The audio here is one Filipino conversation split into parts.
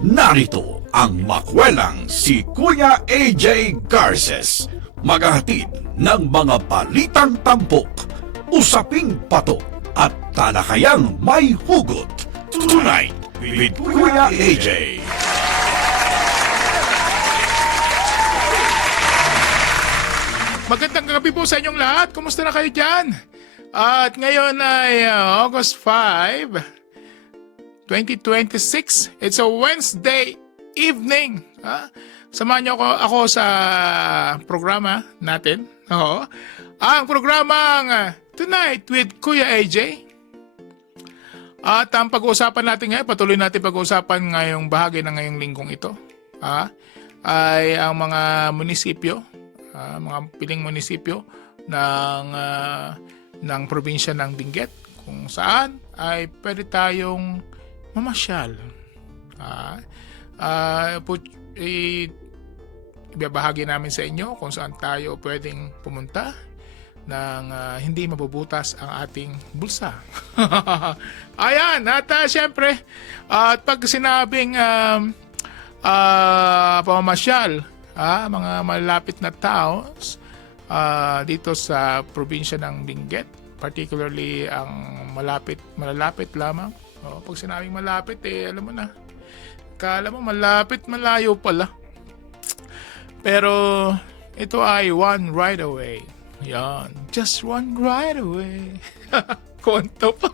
Narito ang makwelang si Kuya AJ Garces, maghahatid ng mga balitang tampok, usaping patok at talakayang may hugot. Tonight with Kuya AJ. Magandang gabi po sa inyong lahat. Kumusta na kayo dyan? At ngayon ay August 5, 2026. It's a Wednesday evening. Samahan niyo ako sa programa natin. Oo. Ang programang Tonight with Kuya AJ. At ang pag-uusapan natin ngayon, patuloy natin pag-uusapan ngayong bahagi ng ngayong linggong ito. Ay ang mga munisipyo, mga piling munisipyo ng probinsya ng Benguet, kung saan ay pwede tayong mamasyal. Ibabahagi namin sa inyo kung saan tayo pwedeng pumunta nang hindi mabubutas ang ating bulsa. Ayan, at syempre, at pag sinabing pamamasyal, mga malapit na tao dito sa probinsya ng Benguet, particularly ang malalapit lamang. Pag sinabing malapit, alam mo na, kala mo malapit, malayo pala. Pero ito ay one ride away. Yan, just one ride away. Konto pa.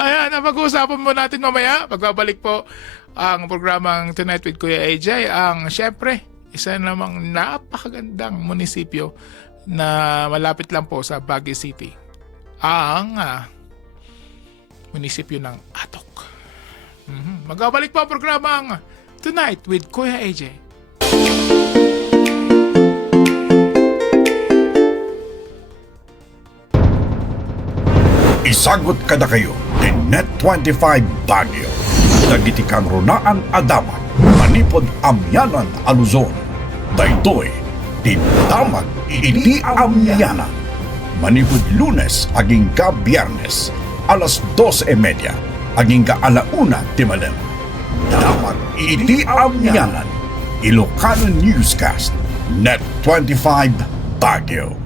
Ayan, ang pag-uusapan mo natin mamaya. Pagbabalik po ang programang Tonight with Kuya AJ. Ang syempre, isa namang napakagandang munisipyo na malapit lang po sa Baguio City. Ang munisipyo ng Atok. Magbabalik po ang programang Tonight with Kuya AJ. Isagot kada kayo ni Net25 Baguio. Dagiti kang runaan adaman, manipod amyanan aluzon. Daytoy, tinamag iti amyanan. Manipod Lunes aging ka Biyernes, alas 12:30, aging ka alauna timalem. Damag iti amyanan. Ilocano Newscast, Net25 Baguio.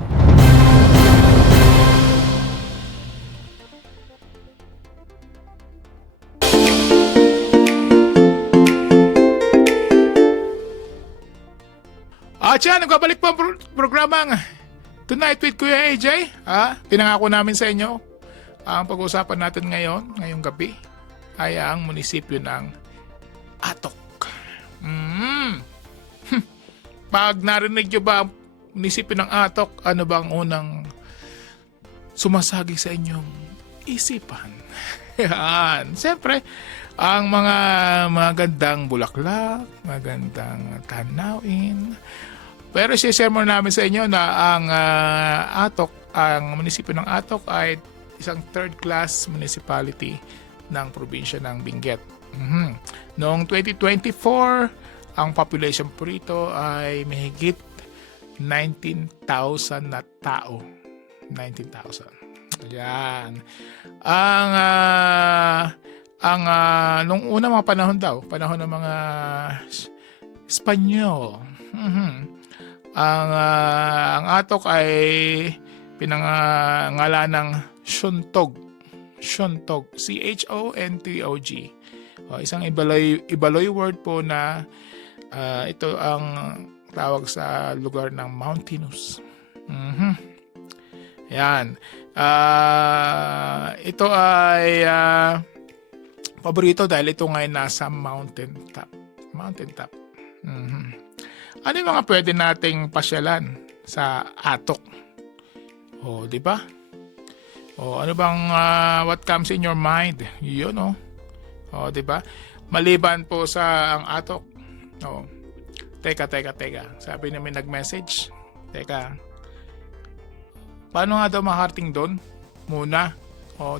At yan, nagbabalik po ang programang Tonight with Kuya AJ. Pinangako namin sa inyo, ang pag-uusapan natin ngayong gabi, ay ang munisipyo ng Atok. Pag narinig nyo ba ang munisipyo ng Atok, ano ba ang unang sumasagi sa inyong isipan? Yan. Siyempre, ang mga magandang bulaklak, magandang tanawin. Pero i-share mo namin sa inyo na ang Atok, ang munisipyo ng Atok ay isang third-class municipality ng probinsya ng Benguet. Noong 2024, ang population po rito ay mahigit 19,000 na tao. 19,000. Yan. Nung una mga panahon ng mga Espanyol. Ang Atok ay pinangalan ng Siontog. Siontog. CHONTOG. Isang Ibaloy word po na ito ang tawag sa lugar ng mountainous. Yan. Ito ay paborito dahil ito ngayon nasa mountain top. Ano yung mga pwede nating pasyalan sa Atok? Di ba? Ano bang what comes in your mind? Yun, di ba? Maliban po sa ang Atok. Teka. Sabi na may nag-message. Teka. Paano nga daw makakarating doon? Muna.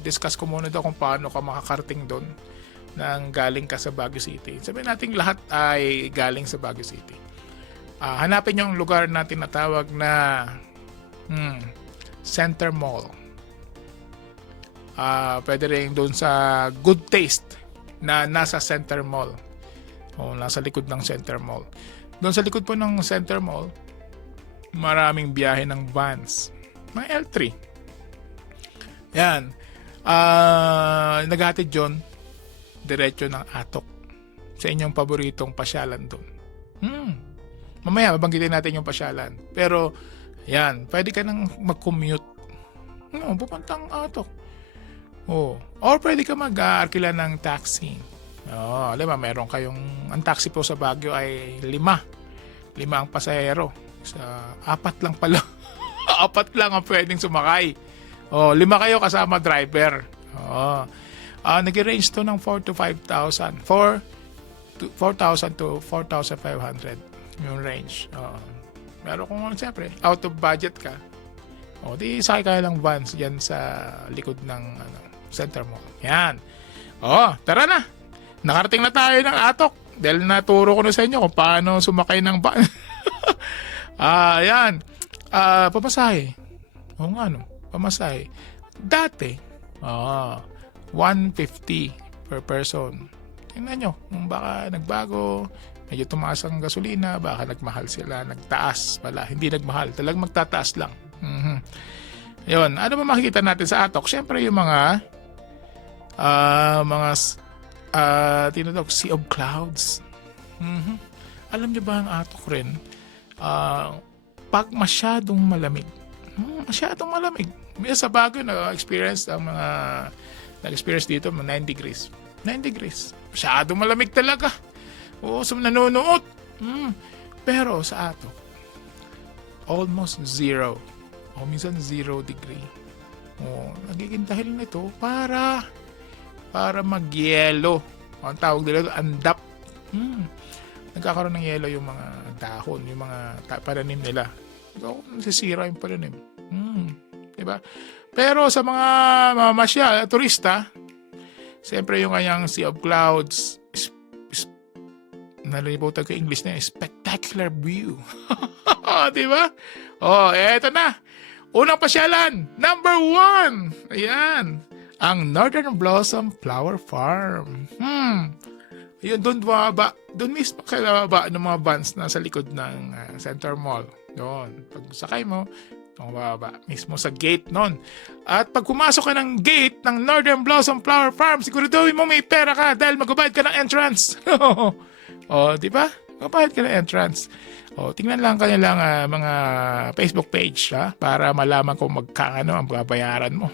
Discuss ko muna daw kung paano ka makakarating doon nang galing ka sa Baguio City. Sabihin natin lahat ay galing sa Baguio City. Hanapin niyo ang lugar na tinatawag na Center Mall. Pwede rin doon sa Good Taste. na nasa Center Mall. Nasa likod ng Center Mall. Doon sa likod po ng Center Mall, maraming biyahe ng vans. Mga L3. Yan. Naghatid John, diretso ng Atok. Sa inyong paboritong pasyalan doon. Mamaya, mabanggitin natin yung pasyalan. Pero, yan, pwede ka nang mag-commute. Pupuntang Atok. Or pwede ka mag-arkila ng taxi. Alam mo, meron kayong, ang taxi po sa Baguio ay 5 ang pasahero. 4 lang pala. 4 lang ang pwedeng sumakay. 5 kayo kasama driver. Nag-range to ng 4,000 to 5,000. 4,000 to 4,500 yung range. Pero kung siyempre, out of budget ka, di sakay kayo lang vans dyan sa likod ng Center Mall. Yan. Tara na. Nakarating na tayo ng Atok. Dahil naturo ko na sa inyo kung paano sumakay ng van. Yan. Pamasahe. Pamasahe. Dati, 150 per person. Tingnan nyo, kung baka nagbago, medyo tumaas ang gasolina, baka nagmahal sila, nagtaas pala. Hindi nagmahal, talagang magtataas lang. Yun, ano ba makikita natin sa Atok? Siyempre yung mga tinatawag Sea of Clouds. Alam nyo ba ang Atok rin? Pag masyadong malamig, sa Baguio nag-experience ang mga nag-experience dito 9 degrees. 9 degrees. Masyadong malamig talaga. Nanonood. Pero sa Atok, almost 0. Minsan 0 degree. Nagiging dahil nito para mag-yelo. Ang tawag nila andap. Nagkakaroon ng yelo yung mga dahon, yung mga pananim nila. Nasisira yung pananim. Diba? Pero sa mga mamasyal, turista, siyempre yung kanyang Sea of Clouds, nalilimutan ko English na spectacular view. Diba? Eto na. Unang pasyalan, number 1. Ayan. Ang Northern Blossom Flower Farm. Yun, doon baba. Doon mismo kayo baba ng mga vans na sa likod ng Center Mall. Doon. Pag sakay mo, baba. Mismo sa gate nun. At pag pumasok ka ng gate ng Northern Blossom Flower Farm, siguraduhin mo may pera ka dahil magbabayad ka ng entrance. Di ba? Magbabayad ka ng entrance. Tingnan lang kanilang mga Facebook page para malaman kung magkano ang babayaran mo.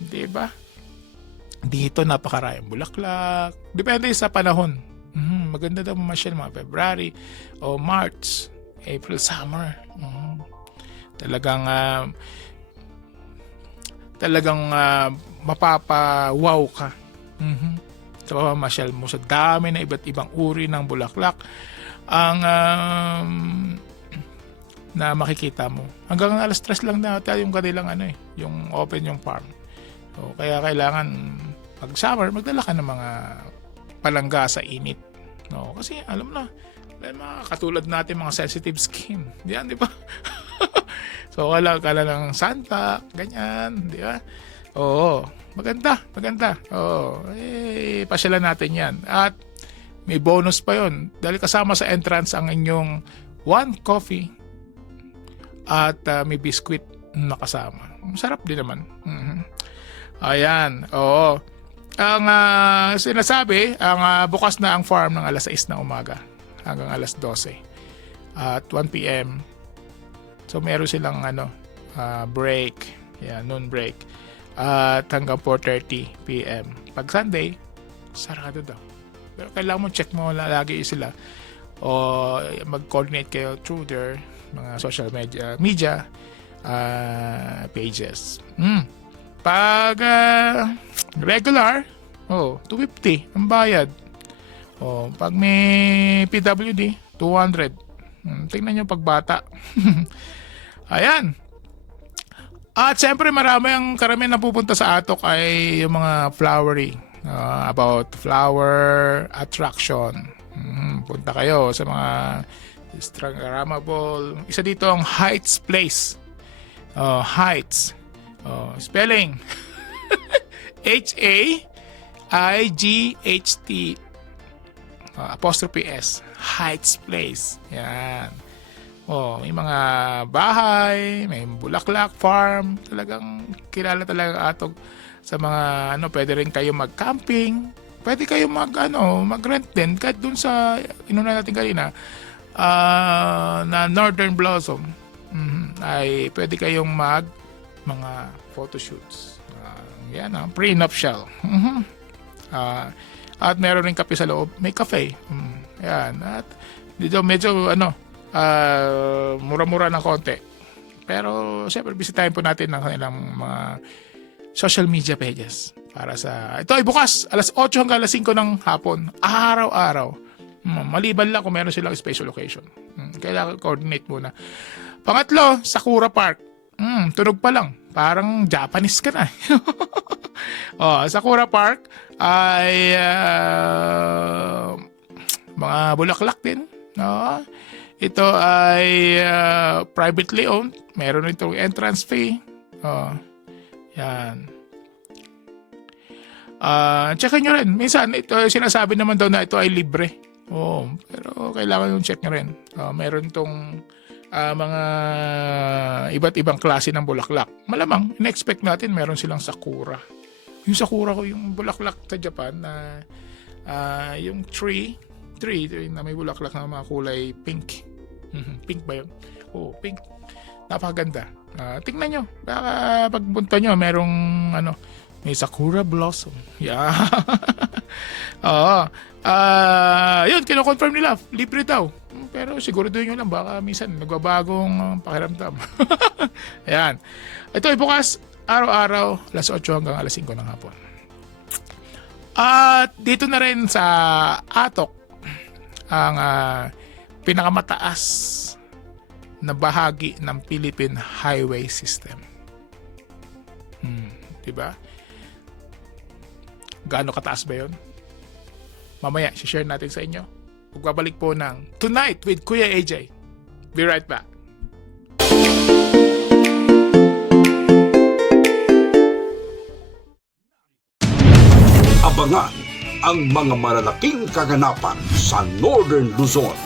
Di ba? Dito napakaraming bulaklak. Depende sa panahon. Maganda daw mamasyal mga February o March, April, summer. Talagang mapapawaw ka. Sa pamamasyal mo sa dami na iba't ibang uri ng bulaklak ang na makikita mo. Hanggang alas 3 lang na yung kanilang yung open yung farm. Kaya kailangan pag summer magdala ka ng mga palangga sa init. Kasi alam na, may mga katulad natin mga sensitive skin. Diyan, di ba? So kala ng Santa, ganyan, di ba? Maganda. Pasyalan natin yan. At may bonus pa yon dahil kasama sa entrance ang inyong 1 coffee at may biscuit na kasama. Masarap din naman. Ayan. Ang sinasabi, ang bukas na ang farm ng alas 6 ng umaga hanggang alas 12 at 1 p.m. So meron silang break, noon break at hanggang 4:30 p.m. Pag Sunday, sarado daw. Pero kailangan mo check mo lagi sila o mag-coordinate kayo through their mga social media pages. Pag regular, 250 ang bayad. Pag may PWD, 200. Tingnan nyo pag bata. Ayan. At siyempre karamihan na pupunta sa Atok ay yung mga flowery. About flower attraction. Punta kayo sa mga Instagrammable. Isa dito ang Heights Place. Heights. Spelling. HIGHT apostrophe S, Heights Place. Yan. May mga bahay, may bulaklak farm, talagang kilala talaga Atog sa mga pwede rin kayo mag-camping, pwede kayo mag-rent din kahit dun sa inuna natin kanina na Northern Blossom. Ay pwede kayong mga photoshoots. Yan, pre-nuptial. At meron rin kape sa loob, may cafe. Yan. At dito medyo mura-mura ng konti. Pero siyempre bisitahin po natin ang kanilang mga social media pages para sa ito ay bukas alas 8 hanggang alas 5 ng hapon, araw-araw. Maliban lang kung meron silang special occasion. Kailangan coordinate muna. Pangatlo, Sakura Park. Tunog pa lang. Parang Japanese ka na. Sakura Park ay mga bulaklak din. Ito ay privately owned. Meron itong entrance fee. Yan. Check nyo rin. Minsan, ito sinasabi naman daw na ito ay libre. Pero kailangan yung check nyo rin. Meron itong mga iba't ibang klase ng bulaklak. Malamang, in-expect natin meron silang sakura. Yung sakura ko, yung bulaklak sa Japan na yung tree na may bulaklak na mga kulay pink. Pink ba yun? Pink. Napakaganda. Tingnan nyo. Baka pagpunta nyo, merong may sakura blossom. Yeah. Yun, kino-confirm nila. Libre daw. Pero siguro doon nyo lang. Baka minsan nagbabagong pakiramdam. Ayan. Ito ay bukas, araw-araw, alas 8 hanggang alas 5 ng hapon. At dito na rin sa Atok, ang pinakamataas na bahagi ng Philippine Highway System. Diba? Gaano kataas ba yun? Mamaya, share natin sa inyo. Pagbabalik po ng Tonight with Kuya AJ. Be right back. Abangan ang mga malalaking kaganapan sa Northern Luzon.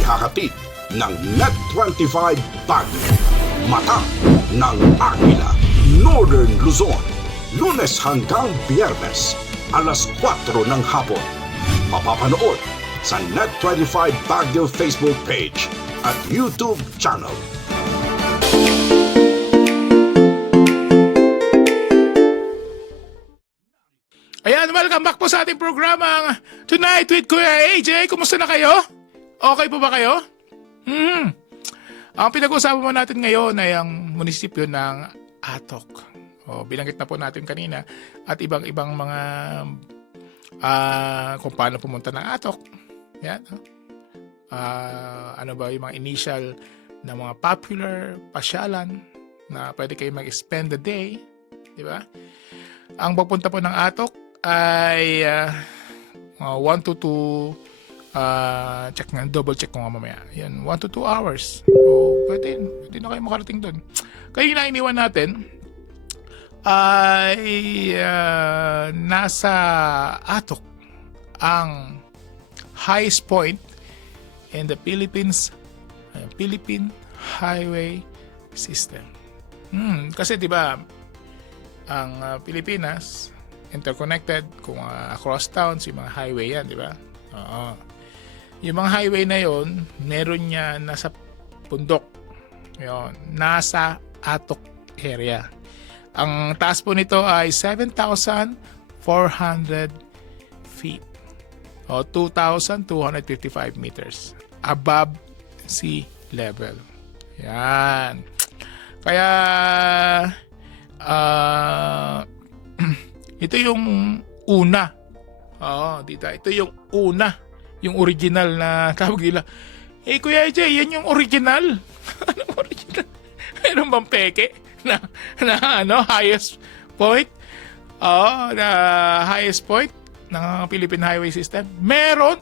Ihahatid ng Net25 Baguio. Mata ng Agila. Northern Luzon. Lunes hanggang Biyernes, alas 4 ng hapon. Mapapanood sa Net25 Baguio Facebook page at YouTube channel. Ayan, welcome back po sa ating programang Tonight with Kuya AJ. Kumusta na kayo? Okay po ba kayo? Ang pinag-uusapan mo natin ngayon ay ang munisipyo ng Atok. Binanggit na po natin kanina at ibang mga kung paano pumunta ng Atok. Yan. Ano ba yung mga initial na mga popular pasyalan na pwede kayo mag-spend the day. Di ba? Ang pagpunta po ng Atok ay 1 to 2 double check ko nga mamaya. Yan, 1 to 2 hours. Pwede na kayo makarating doon. Kaya iniwan natin ay nasa Atok ang highest point in the Philippine Highway System. Kasi 'di ba ang Pilipinas interconnected kung across towns yung mga highway yan, 'di ba? Yung mga highway na yon, meron niya nasa bundok. Yon, nasa Atok area. Ang taas po nito ay 7,400 feet o 2,255 meters above sea level. Yan. Kaya ito yung una. Dito. Ito yung una. Yung original na tawag nila. Kuya AJ, yan yung original. Anong original? Meron bang peke? Na highest point na highest point ng Philippine Highway System meron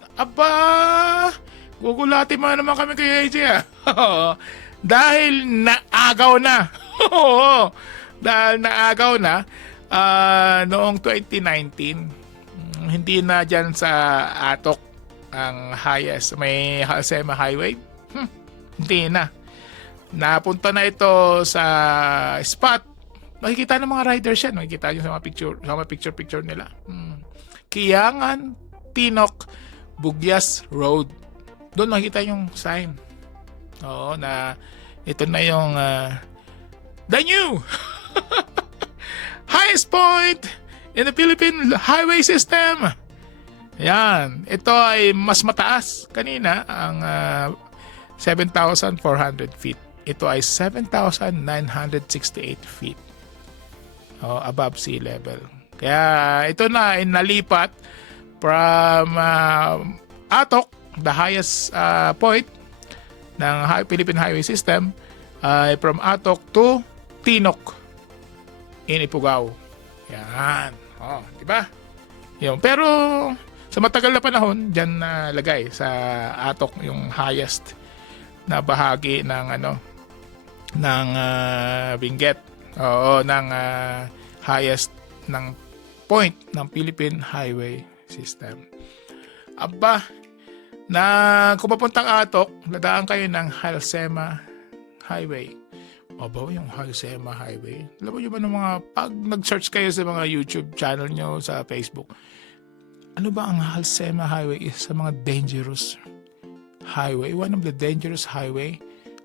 gugulatin mo naman kami kay AJ dahil naagaw na dahil naagaw na noong 2019 Hindi na dyan sa Atok ang highest. May Halsema Highway. Hindi na. Napunta na ito sa spot. Makikita ng mga riders yan. Makikita nyo sa mga picture nila. Kiangan, Tinok, Bugyas Road. Doon makikita yung sign. Oo, na ito na yung the new highest point in the Philippine highway system. Yan. Ito ay mas mataas. Kanina, ang 7,400 feet. Ito ay 7,968 feet. Above sea level. Kaya ito na ay nalipat from Atok, the highest point ng Philippine highway system, ay from Atok to Tinok in Ifugao. Yan. Di ba? Yun. Pero sa matagal na panahon, diyan nalagay sa Atok yung highest na bahagi ng ng Benguet. Ng highest ng point ng Philippine highway system. Aba, kung papuntang Atok, dadaan kayo ng Halsema Highway. Aba, yung Halsema Highway. Alam mo ba ng mga, pag nag-search kayo sa mga YouTube channel nyo sa Facebook, ano ba ang Halsema Highway? Isa sa mga dangerous highway. One of the dangerous highway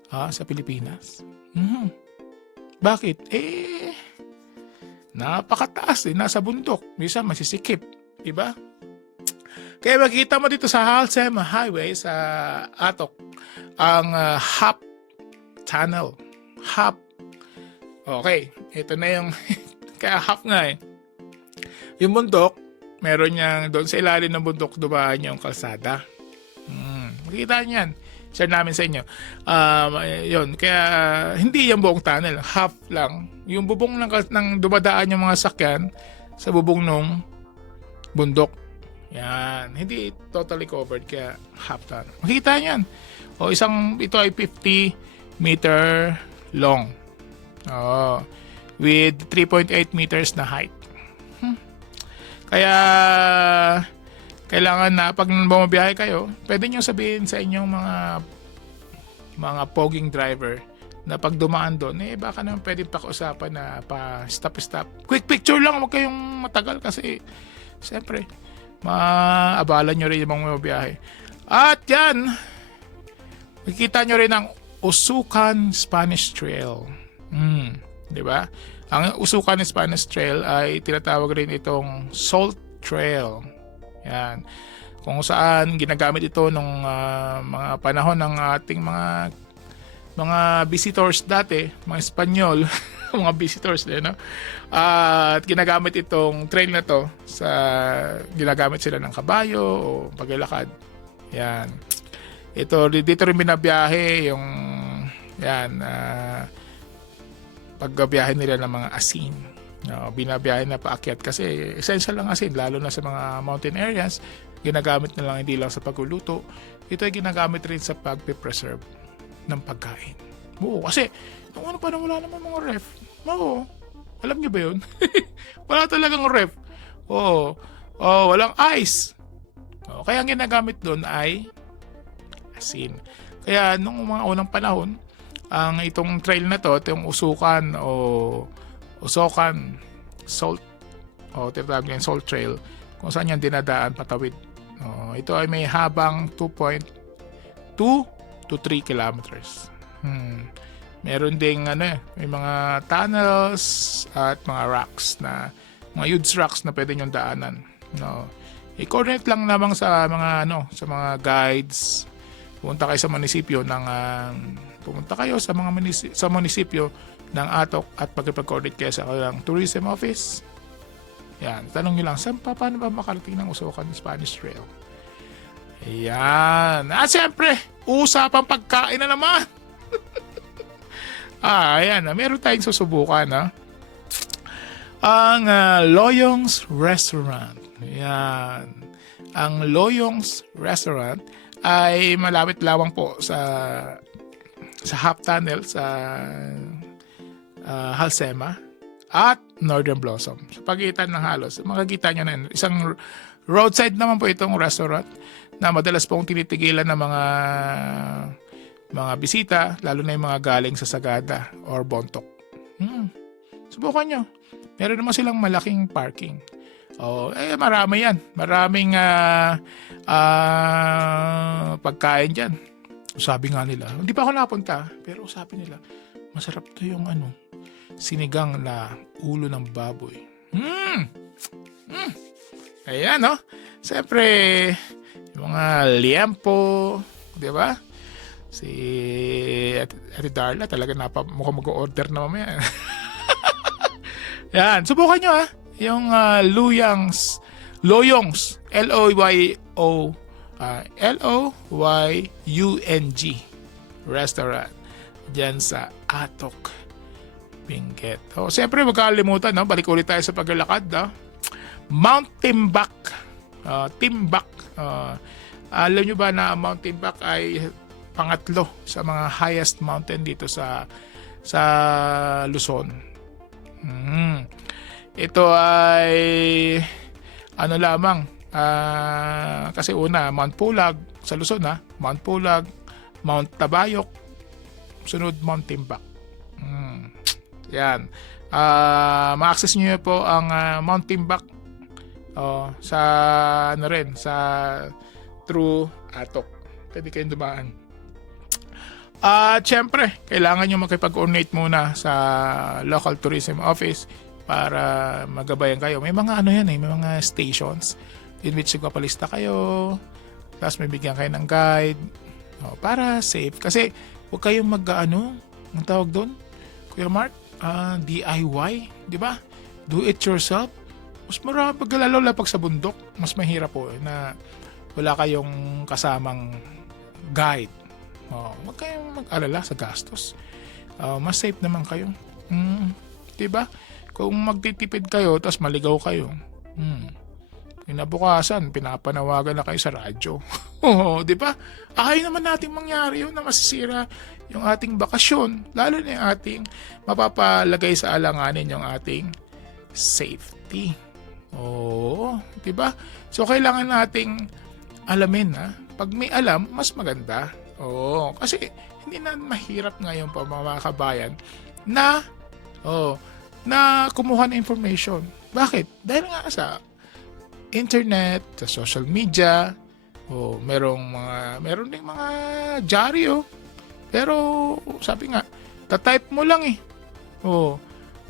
sa Pilipinas. Bakit? Napakataas nasa bundok. Minsan masisikip. Diba? Kaya makikita mo dito sa Halsema Highway sa Atok ang HAP Tunnel. HAP. Okay. Ito na yung kaya HAP nga Yung bundok, meron niyang doon sa ilalim ng bundok dumaan yung kalsada. Makikita niyo yan. Share namin sa inyo. Yun. Kaya hindi yung buong tunnel. Half lang. Yung bubong ng dumadaan yung mga sakyan sa bubong ng bundok. Yan. Hindi totally covered. Kaya half tunnel. Makikita niyo yan. Ito ay 50 meter long. With 3.8 meters na height. Kaya kailangan na pag bumabiyahe kayo, pwede nyo sabihin sa inyong mga poging driver na pag dumaan doon, baka naman pwede pakiusapan na stop. Quick picture lang, huwag kayong matagal kasi siyempre, maabala nyo rin yung mga bumabiyahe. At yan, makikita nyo rin ang Usukan Spanish Trail. Di ba? Ang Usukan Spanish Trail ay tinatawag rin itong Salt Trail. Yan. Kung saan ginagamit ito nung mga panahon ng ating mga visitors dati, mga Espanyol, mga visitors din, no? At ginagamit itong trail na to ginagamit sila ng kabayo o paglalakad. Yan. Dito rin binabiyahe yung pagbiyahe nila ng mga asin. Binabiyahe na paakyat kasi essential lang asin, lalo na sa mga mountain areas. Ginagamit na lang hindi lang sa pagluluto. Ito ay ginagamit rin sa pagpe-preserve ng pagkain. Oo, kasi nung parang wala naman mga ref. Oo, alam niyo ba yun? Wala talagang ref. Oo, walang ice. Kaya ang ginagamit doon ay asin. Kaya nung mga unang panahon, itong trail na to, itong Usukan o Usukan Salt tinatawag yung Salt Trail, kung saan yan dinadaan patawid. Ito ay may habang 2.2 to 3 kilometers. Meron ding may mga tunnels at mga rocks mga huge rocks na pwede nyong daanan. I-coordinate lang naman sa mga guides. Pumunta kayo sa munisipyo sa munisipyo ng Atok at pag-coordinate kayo sa kanilang tourism office. Yan, tanong nyo lang, paano ba makarating ng Usukan Spanish Trail? Yan. At siyempre, usapang pagkain na naman. Ayan, meron tayong susubukan. Ang Loyong's Restaurant. Yan. Ang Loyong's Restaurant ay malapit lawang po sa Half Tunnel sa Halsema at Northern Blossom. Sa pagitan ng halos, makikita nyo na isang Roadside naman po itong restaurant na madalas pong tinitigilan ng mga bisita, lalo na yung mga galing sa Sagada or Bontoc. Subukan nyo. Meron naman silang malaking parking. Marami yan. Maraming pagkain dyan. Sabi nga nila, hindi pa ako napunta, pero sabi nila, masarap to yung sinigang na ulo ng baboy. Ayan, no? Siyempre, yung mga liempo, di ba? Si Ate Darla talaga mukhang mag-order na mamaya. Yan, subukan nyo yung Loyongs, Loyung restaurant dyan sa Atok, Benguet. Siyempre, magkalimutan, no? Balik ulit tayo sa paglalakad, no? Mount Timbak. Alam nyo ba na Mount Timbak ay pangatlo sa mga highest mountain dito sa Luzon. Ito ay lamang kasi una Mount Pulag sa Luzon, Mount Pulag, Mount Tabayok, sunod Mount Timbak. Yan. Ma-access niyo po ang Mount Timbak sa sa through Atok. Pwede kayong dumaan. At syempre, kailangan nyo makipag-coordinate muna sa local tourism office para magabayan kayo. May mga may mga stations in which magpapalista kayo, tapos may bigyan kayo ng guide para safe. Kasi huwag kayong ang tawag doon, Kuya Mark, DIY, di ba? Do it yourself. Mas marami, lalo pag sa bundok, mas mahirap po na wala kayong kasamang guide. Huwag kayong mag-alala sa gastos. Mas safe naman kayo. Diba? Kung magtitipid kayo, tapos maligaw kayo, kinabukasan, pinapanawagan na kayo sa radyo. Diba? Ayaw naman natin mangyari yun na masisira yung ating bakasyon. Lalo na yung ating mapapalagay sa alanganin yung ating safety. Diba? So, kailangan nating alamin, Pag may alam, mas maganda. Kasi hindi na mahirap ngayon pa mga kabayan na kumuha ng information. Bakit? Dahil nga sa internet, sa social media, meron ding mga dyaryo. Pero sabi nga, tatype mo lang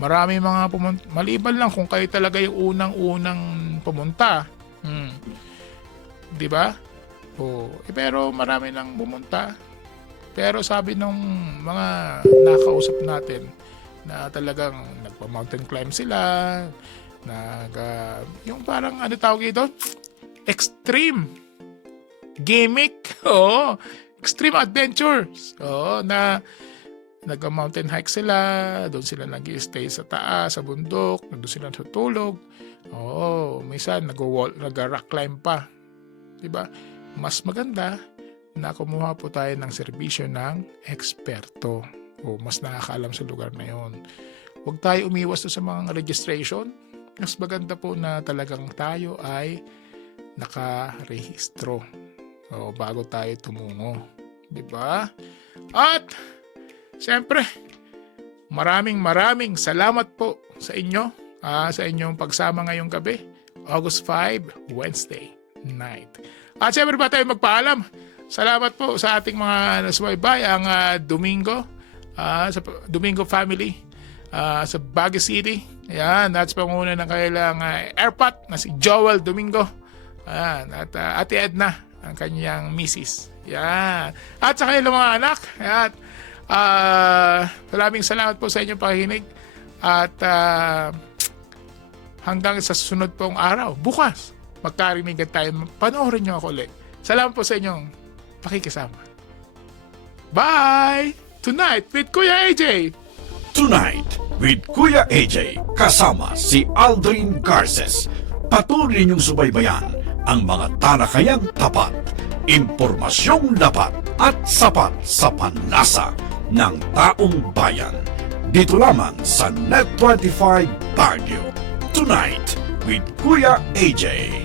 marami mga pumunta. Maliban lang kung kayo talaga yung unang pumunta. Di ba? Pero marami nang bumunta. Pero sabi nung mga nakausap natin na talagang nagpa-mountain climb sila, yung parang tawag ito? Extreme gimmick. Extreme adventures. Na nag-mountain hike sila, doon sila nag-stay sa taas, sa bundok, doon sila tutulog. Minsan nag-rock climb pa. Diba? Mas maganda na kumuha po tayo ng serbisyo ng eksperto o mas nakakaalam sa lugar na yon. Huwag tayo umiwas sa mga registration. Mas maganda po na talagang tayo ay nakarehistro bago tayo tumungo. Diba? At siyempre, maraming salamat po sa inyo sa inyong pagsama ngayong gabi, August 5, Wednesday night. At siyempre ba tayo magpaalam? Salamat po sa ating mga nasubaybay ang Domingo, sa Domingo family sa Baguio City. Ayan, that's panguna ng kailang airpot na si Joel Domingo. Ayan, at Ate Edna, ang kanyang misis. Ayan. At sa kanilang mga anak. Ayan. Maraming salamat po sa inyong pakikinig. At hanggang sa susunod pong araw, bukas, magkarinigan tayo. Panoorin nyo ako ulit. Salamat po sa inyong pakikisama. Bye! Tonight with Kuya AJ. Tonight with Kuya AJ kasama si Aldrin Garces. Patuloy niyong subaybayan ang mga talakayang tapat, impormasyong dapat at sapat sa panlasa ng taong bayan. Dito lamang sa Net25 Baguio. Tonight with Kuya AJ.